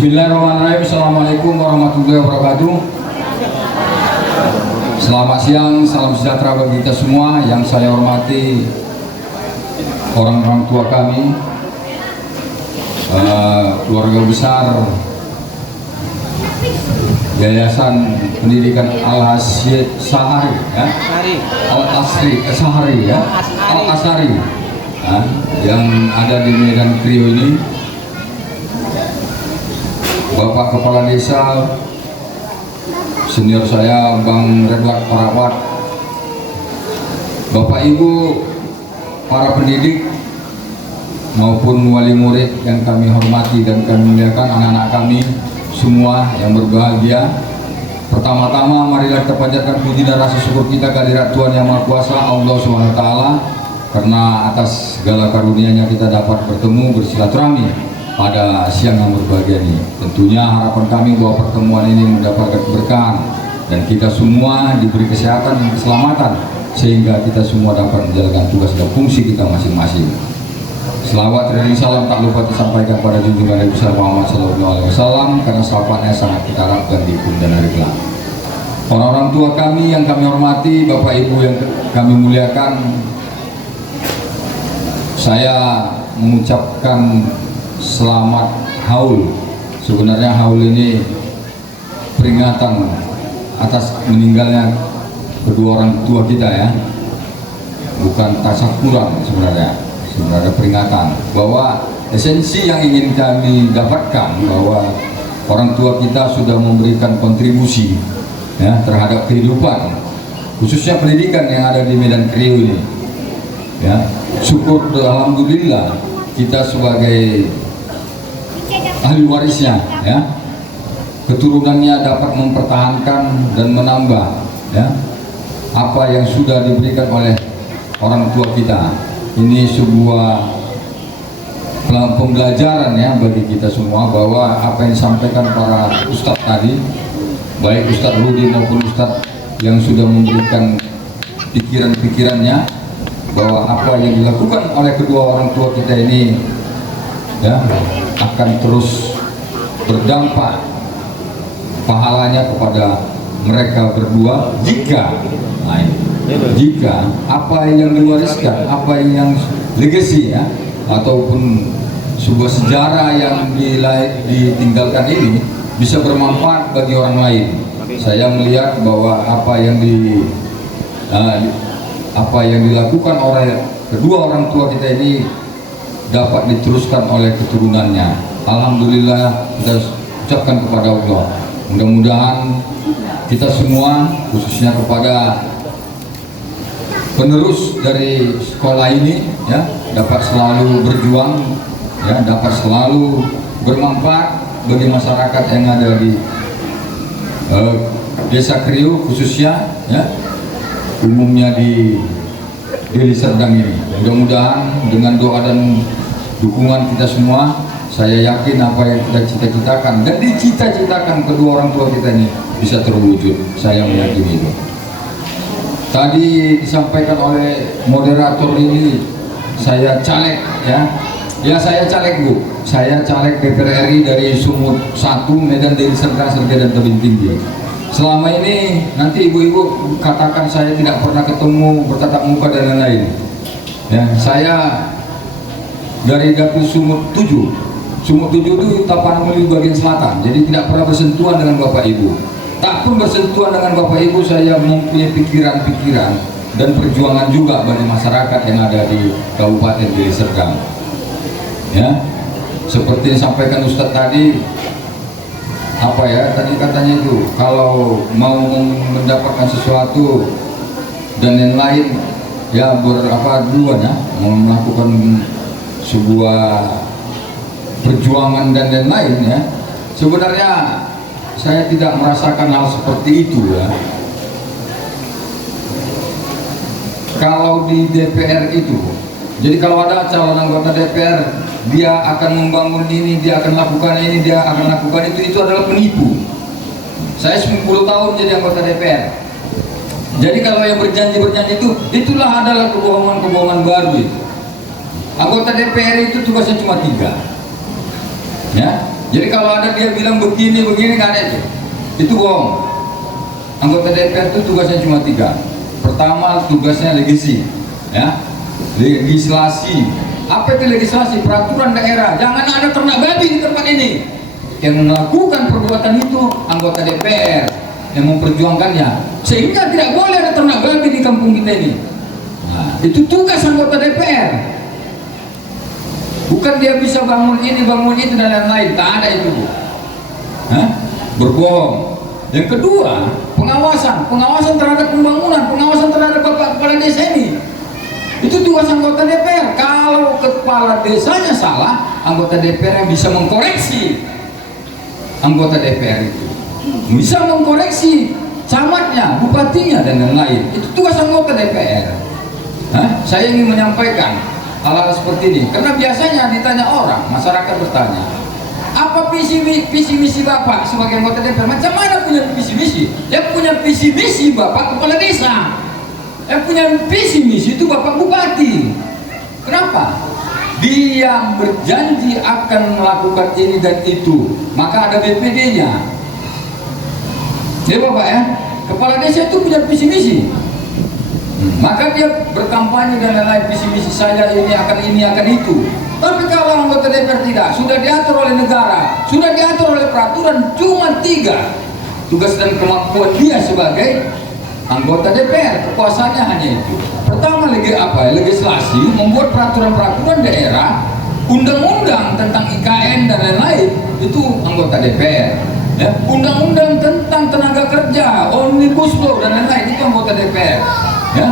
Bismillahirrahmanirrahim. Assalamualaikum warahmatullahi wabarakatuh. Selamat siang, salam sejahtera bagi kita semua. Yang saya hormati orang-orang tua kami, keluarga besar Yayasan Pendidikan Al-Hasyid Sahari, ya? Al-Asri, ya? Al-Asari, ya? Yang ada di Medan Krio ini. Bapak Kepala Desa, senior saya Bang Redlak Parawat, Bapak Ibu, para pendidik maupun wali murid yang kami hormati dan kami muliakan, anak-anak kami semua yang berbahagia. Pertama-tama marilah kita panjatkan puji dan rasa syukur kita kehadirat Tuhan Yang Maha Kuasa Allah SWT, karena atas segala karunia-Nya kita dapat bertemu bersilaturahmi pada siang yang berbahagia ini. Tentunya harapan kami bahwa pertemuan ini mendapatkan keberkahan dan kita semua diberi kesehatan dan keselamatan sehingga kita semua dapat menjalankan tugas dan fungsi kita masing-masing. Selawat dan salam tak lupa disampaikan pada junjungan Nabi besar Muhammad SAW, karena sahabatnya sangat kita harapkan di dan hari kelak. Orang-orang tua kami yang kami hormati, Bapak Ibu yang kami muliakan, saya mengucapkan selamat haul. Sebenarnya haul ini peringatan atas meninggalnya kedua orang tua kita, ya, bukan tasakuran. Sebenarnya peringatan bahwa esensi yang ingin kami dapatkan bahwa orang tua kita sudah memberikan kontribusi, ya, terhadap kehidupan, khususnya pendidikan yang ada di Medan Krio ini, ya. Syukur alhamdulillah kita sebagai ahli warisnya, ya, keturunannya dapat mempertahankan dan menambah, ya, apa yang sudah diberikan oleh orang tua kita. Ini sebuah pembelajaran, ya, bagi kita semua bahwa apa yang disampaikan para ustadz tadi, baik Ustadz Rudi maupun Ustadz yang sudah memberikan pikiran-pikirannya, bahwa apa yang dilakukan oleh kedua orang tua kita ini, ya, akan terus berdampak pahalanya kepada mereka berdua jika apa yang diwariskan, apa yang legacy, ya, ataupun sebuah sejarah yang ditinggalkan ini bisa bermanfaat bagi orang lain. Saya melihat bahwa apa yang dilakukan oleh kedua orang tua kita ini dapat diteruskan oleh keturunannya. Alhamdulillah, kita ucapkan kepada Allah. Mudah-mudahan kita semua, khususnya kepada penerus dari sekolah ini, ya, dapat selalu berjuang, ya, dapat selalu bermanfaat bagi masyarakat yang ada di Desa Krio, khususnya, ya, umumnya di Deli Serdang ini. Mudah-mudahan dengan doa dan dukungan kita semua, saya yakin apa yang kita cita-citakan dan dicita-citakan kedua orang tua kita ini bisa terwujud. Saya meyakini itu. Tadi disampaikan oleh moderator ini, saya caleg, ya. Ya, saya caleg, Bu. Saya caleg DPR RI dari Sumut 1, Medan, Deli Serdang, Serga, dan Tebing Tinggi. Selama ini nanti ibu-ibu katakan saya tidak pernah ketemu, bertatap muka dan lain-lain. Ya, saya dari Dapil Sumut 7. Sumut 7 itu Tapanuli bagian selatan. Jadi tidak pernah bersentuhan dengan Bapak Ibu. Tak pun bersentuhan dengan Bapak Ibu, saya mempunyai pikiran-pikiran dan perjuangan juga bagi masyarakat yang ada di Kabupaten Deli Serdang. Ya, seperti yang disampaikan Ustadz tadi, apa ya tadi katanya itu, kalau mau mendapatkan sesuatu dan yang lain, ya, duluan, ya, mau melakukan sebuah perjuangan dan lain-lain, ya. Sebenarnya saya tidak merasakan hal seperti itu, ya. Kalau di DPR itu, jadi kalau ada calon anggota DPR, dia akan membangun ini, dia akan lakukan ini, dia akan lakukan itu adalah penipu. Saya 10 tahun jadi anggota DPR. Jadi kalau yang berjanji-berjanji itu, itulah adalah kebohongan-kebohongan baru itu. Anggota DPR itu tugasnya cuma 3. Ya, Jadi kalau ada dia bilang begini nggak ada itu bohong. Anggota DPR itu tugasnya cuma 3. Pertama, tugasnya legisi, ya, legislasi. Apa itu legislasi? Peraturan daerah. Jangan ada ternak babi di tempat ini. Yang melakukan perbuatan itu anggota DPR yang memperjuangkannya, sehingga tidak boleh ada ternak babi di kampung kita ini. Nah, itu tugas anggota DPR. Bukan dia bisa bangun ini, bangun itu dan lain-lain. Tak ada itu. Hah? Berbohong. Yang kedua, pengawasan terhadap pembangunan, pengawasan terhadap bapak kepala desa ini. Itu tugas anggota DPR. Kalau kepala desanya salah, anggota DPR yang bisa mengkoreksi anggota DPR itu. Bisa mengkoreksi camatnya, bupatinya dan lain-lain. Itu tugas anggota DPR. Hah? Saya ingin menyampaikan hal-hal seperti ini karena biasanya ditanya orang, masyarakat bertanya, apa visi misi Bapak sebagai anggota DPR? Macam mana punya visi misi? Yang punya visi misi Bapak kepala desa. Yang punya visi misi itu Bapak bupati. Kenapa? Dia berjanji akan melakukan ini dan itu, maka ada BPD-nya. Ya Bapak ya, kepala desa itu punya visi misi. Maka dia berkampanye dan lain-lain, visi misi saya ini akan itu. Tapi kalau anggota DPR tidak, sudah diatur oleh negara, sudah diatur oleh peraturan, cuma 3 tugas dan kemampuan dia sebagai anggota DPR. Kekuasaannya hanya itu. Pertama legislasi, membuat peraturan-peraturan daerah, undang-undang tentang IKN dan lain-lain, itu anggota DPR. Ya, undang-undang tentang tenaga kerja, omnibus law dan lain-lain, itu anggota DPR. Ya.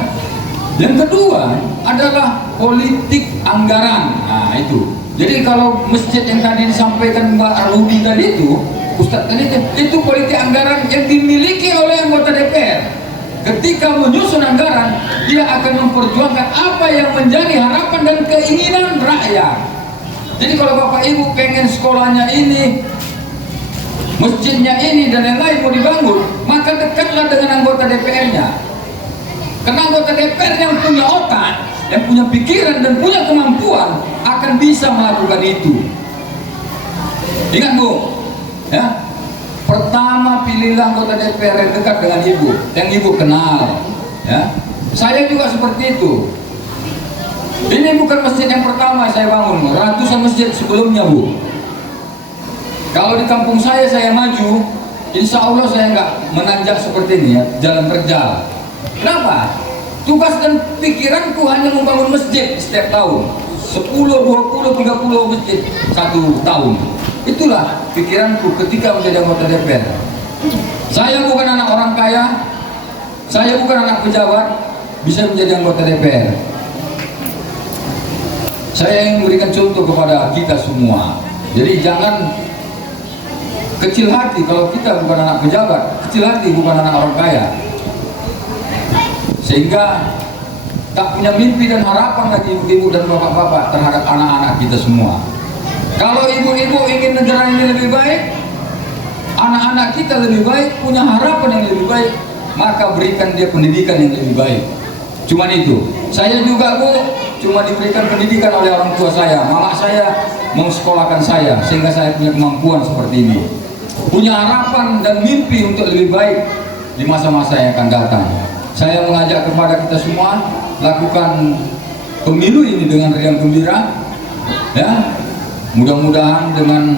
Yang kedua adalah politik anggaran. Nah itu. Jadi kalau masjid yang tadi disampaikan Mbak Rudi tadi itu, Ustadz tadi itu politik anggaran yang dimiliki oleh anggota DPR. Ketika menyusun anggaran, dia akan memperjuangkan apa yang menjadi harapan dan keinginan rakyat. Jadi kalau Bapak Ibu pengen sekolahnya ini, masjidnya ini dan lain-lain mau dibangun, maka dekatlah dengan anggota DPR-nya. Karena anggota DPR yang punya otak, yang punya pikiran dan punya kemampuan akan bisa melakukan itu. Ingat Bu, ya. Pertama pilihlah anggota DPR yang dekat dengan Ibu, yang Ibu kenal. Ya. Saya juga seperti itu. Ini bukan masjid yang pertama saya bangun, ratusan masjid sebelumnya Bu. Kalau di kampung saya maju, insya Allah saya nggak menanjak seperti ini ya, jalan terjal. Kenapa? Tugas dan pikiranku hanya membangun masjid setiap tahun 10, 20, 30 masjid 1 tahun. Itulah pikiranku ketika menjadi anggota DPR. Saya bukan anak orang kaya, saya bukan anak pejabat, bisa menjadi anggota DPR. Saya ingin memberikan contoh kepada kita semua. Jadi jangan kecil hati kalau kita bukan anak pejabat, kecil hati bukan anak orang kaya, sehingga tak punya mimpi dan harapan lagi ibu-ibu dan bapak-bapak terhadap anak-anak kita semua. Kalau ibu-ibu ingin negara ini lebih baik, anak-anak kita lebih baik, punya harapan yang lebih baik, maka berikan dia pendidikan yang lebih baik. Cuman itu. Saya juga Bu, cuma diberikan pendidikan oleh orang tua saya. Mama saya mengsekolahkan saya sehingga saya punya kemampuan seperti ini. Punya harapan dan mimpi untuk lebih baik di masa-masa yang akan datang. Saya mengajak kepada kita semua lakukan pemilu ini dengan riang gembira, ya. Mudah-mudahan dengan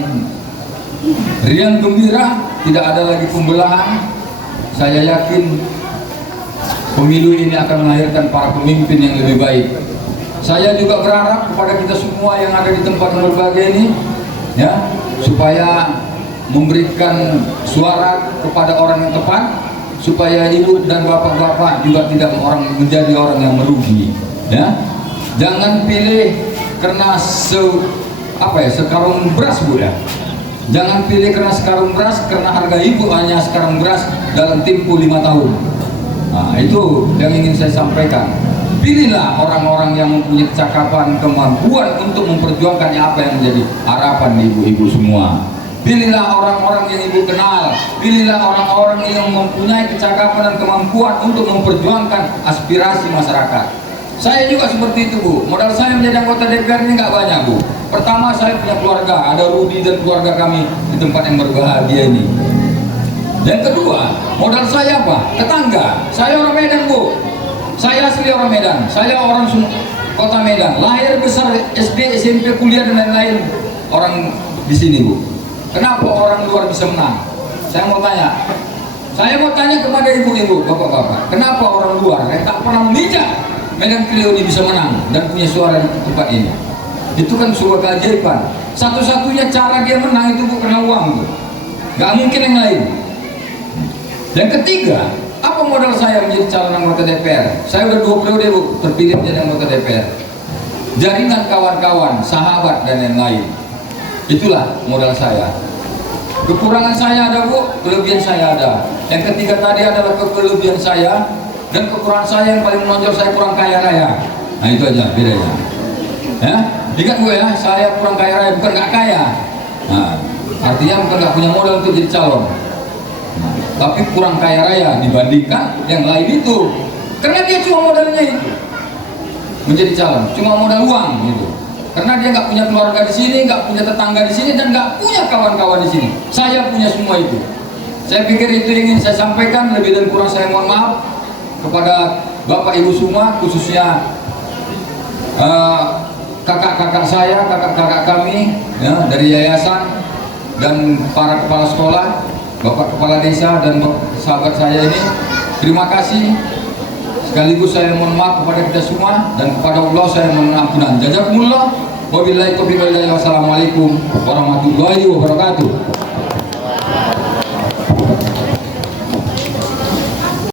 riang gembira, tidak ada lagi pembelahan. Saya yakin pemilu ini akan melahirkan para pemimpin yang lebih baik. Saya juga berharap kepada kita semua yang ada di tempat yang berbahagia ini, ya, supaya memberikan suara kepada orang yang tepat, supaya ibu dan bapak-bapak juga tidak menjadi orang yang merugi, ya. Jangan pilih karena sekarung beras Bu ya. Jangan pilih karena sekarung beras, karena harga ibu hanya sekarang beras dalam tempo 5 tahun. Nah, itu yang ingin saya sampaikan. Pilihlah orang-orang yang mempunyai kecakapan, kemampuan untuk memperjuangkan apa yang menjadi harapan ibu-ibu semua. Pilihlah orang-orang yang ibu kenal. Pilihlah orang-orang yang mempunyai kecakapan dan kemampuan untuk memperjuangkan aspirasi masyarakat. Saya juga seperti itu, Bu. Modal saya menjadi anggota DPR ini nggak banyak, Bu. Pertama, saya punya keluarga, ada Rudi dan keluarga kami di tempat yang berbahagia ini. Yang kedua, modal saya apa? Tetangga. Saya orang Medan, Bu. Saya asli orang Medan. Saya orang kota Medan. Lahir besar SD, SMP, kuliah dan lain-lain. Orang di sini, Bu. Kenapa orang luar bisa menang? Saya mau tanya kepada ibu-ibu, bapak-bapak. Kenapa orang luar yang tak pernah memijak Medan Clio ini bisa menang dan punya suara di tempat ini? Itu kan sebuah keajaiban. Satu-satunya cara dia menang itu bukan uang, Bu. Gak mungkin yang lain. Yang ketiga, apa modal saya menjadi calon anggota DPR? Saya udah 2 periode, Bu, terpilih menjadi anggota DPR. Jaringan kawan-kawan, sahabat dan lain-lain. Itulah modal saya. Kekurangan saya ada, Bu, kelebihan saya ada. Yang ketiga tadi adalah kelebihan saya, dan kekurangan saya yang paling menonjol, saya kurang kaya raya. Nah itu aja bedanya. Ya, ingat gue ya, saya kurang kaya raya, bukan nggak kaya. Nah, artinya bukan nggak punya modal untuk jadi calon. Nah, tapi kurang kaya raya dibandingkan yang lain itu, karena dia cuma modalnya itu menjadi calon, cuma modal uang gitu. Karena dia nggak punya keluarga di sini, nggak punya tetangga di sini, dan nggak punya kawan-kawan di sini. Saya punya semua itu. Saya pikir itu yang ingin saya sampaikan. Lebih dan kurang saya mohon maaf kepada Bapak Ibu semua, khususnya kakak-kakak saya, kakak-kakak kami ya, dari yayasan dan para kepala sekolah, Bapak Kepala Desa dan sahabat saya ini. Terima kasih. Sekaligus saya mohon maaf kepada kita semua, dan kepada Allah saya mohon ampunan. Jazakumullah. Wabillahi taufiq wal hidayah. Wassalamualaikum warahmatullahi wabarakatuh.